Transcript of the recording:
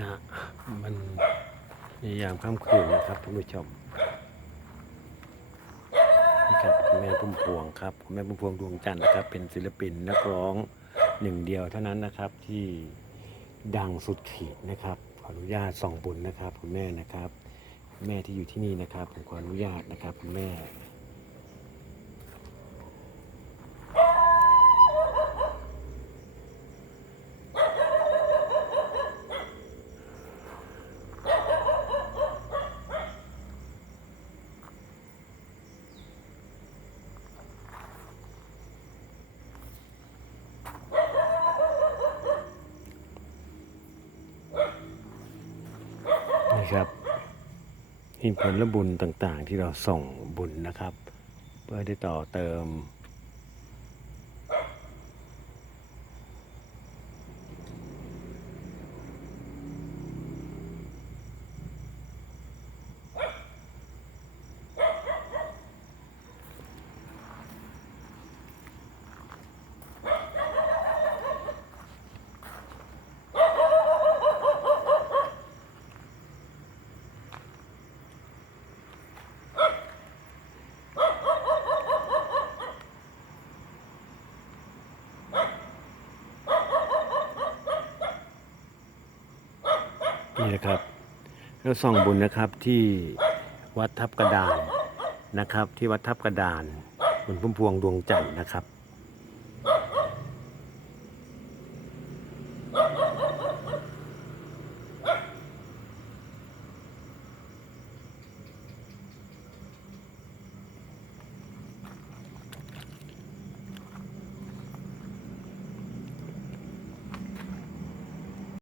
นะมันในยามค่ำคืนนะครับท่านผู้ชมนี่ครับแม่พุ่มพวงครับแม่พุ่มพวงดวงจันทร์นะครับ เป็นศิลปินนักร้องหนึ่งเดียวเท่านั้นนะครับที่ดังสุดขีดนะครับขออนุญาตส่องบุญนะครับ คุณแม่นะครับ แม่ที่อยู่ที่นี่นะครับผมขออนุญาตนะครับคุณแม่ นะครับนี่ผลบุญต่างๆ ที่เราส่งบุญนะครับ เพื่อได้ต่อเติม นี่นะครับเราส่องบุญนะครับที่วัดทับกระดานนะครับ ที่วัดทับกระดานบนพุ่มพวงดวงจันทร์นะครับ